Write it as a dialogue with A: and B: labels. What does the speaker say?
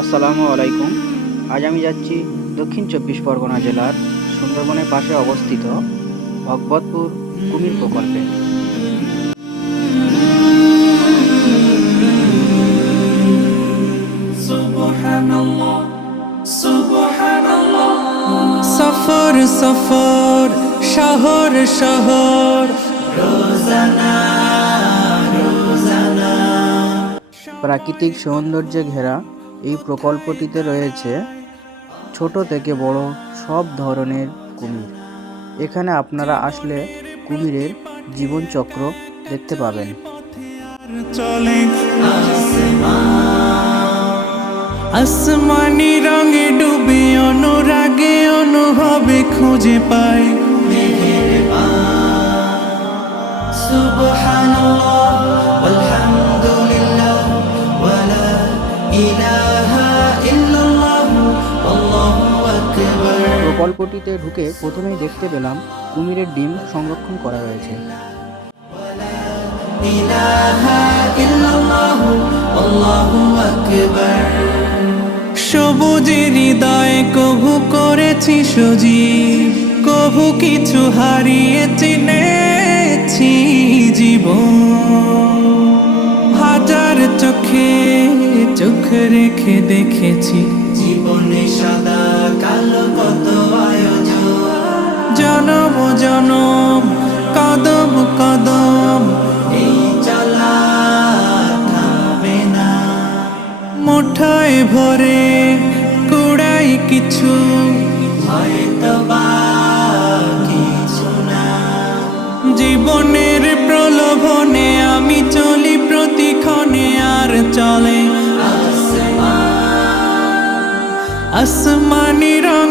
A: আসসালামু আলাইকুম। আজ আমি যাচ্ছি দক্ষিণ চব্বিশ পরগনা জেলার সুন্দরবনের পাশে অবস্থিত ভগবতপুর কুমির প্রকল্পে।
B: সফর সফর শহর শহর।
A: প্রাকৃতিক সৌন্দর্যে ঘেরা এই প্রকল্পটিতে রয়েছে ছোট থেকে বড় সব ধরনের কুমির। এখানে আপনারা আসলে কুমিরের জীবনচক্র দেখতে পাবেন।
B: আসমানি। রঙে ডুবে অনুরাগে অনুভবে খুঁজে পাই। সুবহানাল্লাহ
A: প্রকল্পটিতে ঢুকে প্রথমেই দেখতে পেলাম কুমিরের ডিম সংরক্ষণ করা রয়েছে।
B: সবুজের হৃদয়ে কভু করেছি সজীব কভু কিছু হারিয়ে চিনেছি জীবন। চোখ রেখে দেখেছি। জীবনে সাদা কালো কত আয়োজন। জনম জনম কদম কদম। এই চলা না। মুঠায় ভরে কুড়াই কিছু। হয়তো বা কিছু না। জীবনের প্রলোভনে আমি চলি প্রতিক্ষণে আর চলে আসমানি রঙে ডুবে অনু